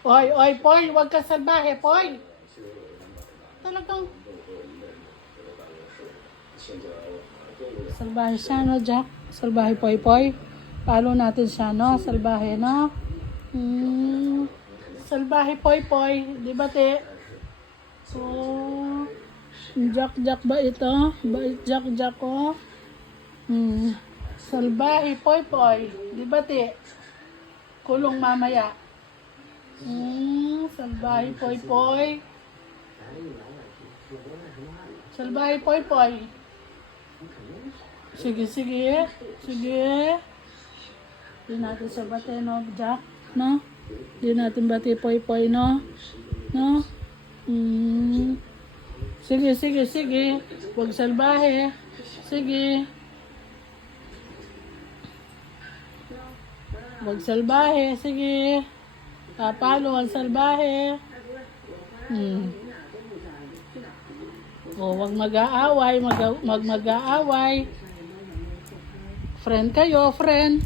Oy, oy, Poy, huwag ka salbahe, Poy. Talagang salbahe siya, no, Jack? Salbahe, Poy, Poy. Palo natin siya, no? Salbahe, no? Salbahe, Poy, Poy. Di ba, te? Oh, Jack, Jack ba ito? Bait Jack, Jack, oh. Salbahe, Poy, Poy. Di ba, te? Kulong mamaya. Salbahe, Poy, Poy. Salbahe, Poy, Poy. Sige, sige. Sige. Di natin sa bate, no, Jack? No? Di natin bate, Poy, Poy, no? No? Sige, sige, sige. Huwag salbahe. Sige. Huwag salbahe. Sige. Palo ang salbahe. O, huwag mag-aaway. Mag-aaway. Friend kayo, friend.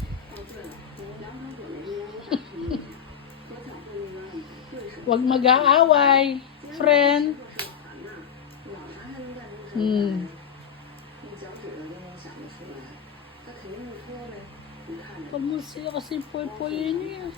Huwag mag-aaway. Friend. Kamusta kasi poy-poy niya.